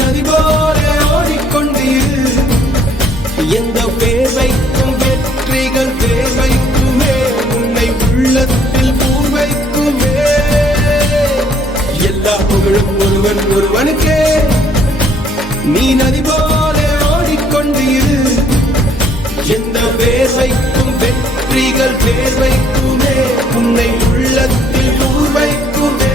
நதி போல ஓடிக்கொண்டீர். எந்த வேர்வைக்கும் வெற்றிகள் வேர்வைக்குமே, உன்னை உள்ளத்தில் பூர்வைக்குமே. எல்லா புகழும் ஒருவன் ஒருவனுக்கே. நீ நதி போல ஓடிக்கொண்டீர். எந்த வேர்வைக்கும் வெற்றிகள் வேர்வைக்குமே, உன்னை உள்ளத்தில் பூர்வைக்குமே.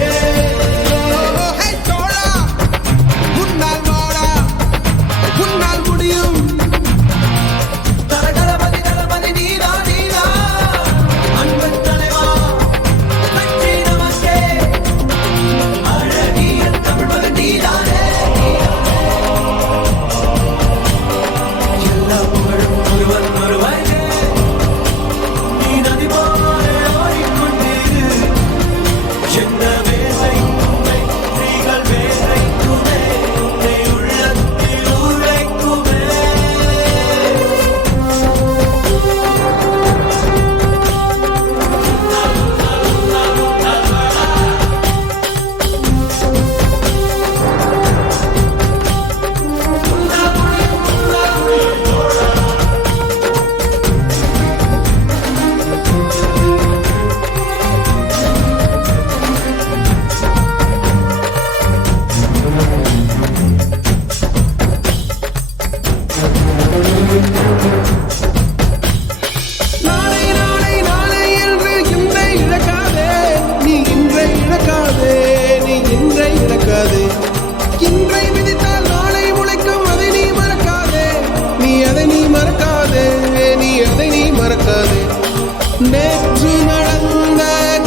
நேற்று நடந்த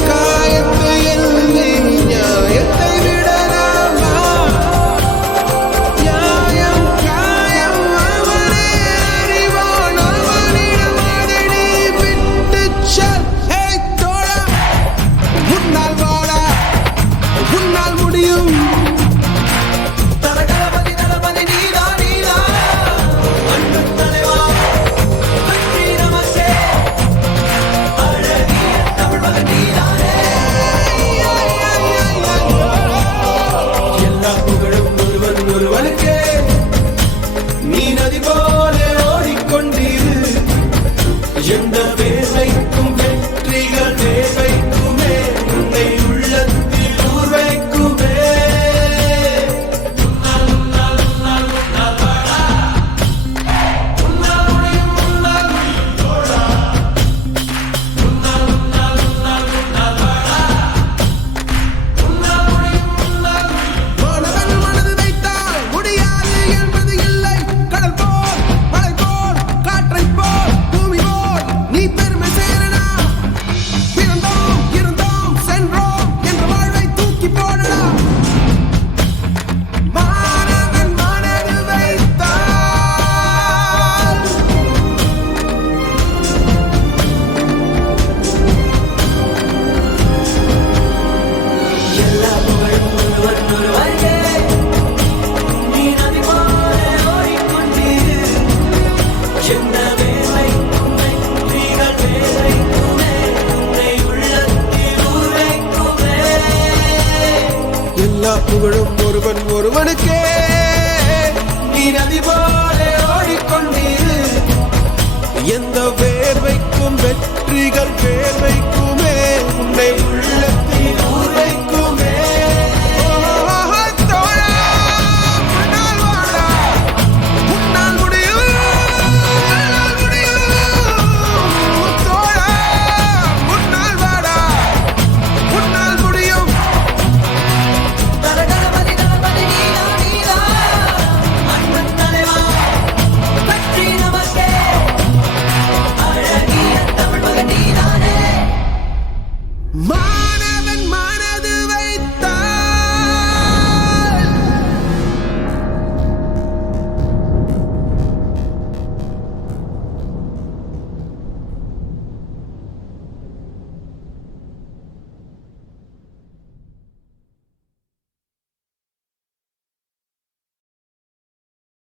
காயத்தை எழுதி நியாயத்தை விடலாமா? நியாயம் காயம் அவனே அறிவான், அவனிடம் அதை நீ விட்டுச் செல். தோழா, உன்னால் வாழ உன்னால் முடியும். நீ நதி போல ஓடிக்கொண்டீர். எந்த வேர்வைக்கும் வெற்றிகள் வேர்வைக்குமே, உன்னை உள்ளத்தில் ஊர்வைக்குமே. எல்லா புகழும் ஒருவன் ஒருவனுக்கே. நீ நதி போல ஓடிக்கொண்டீர். எந்த வேர்வைக்கும் வெற்றிகள் வேர்வைக்குமே, உன்னை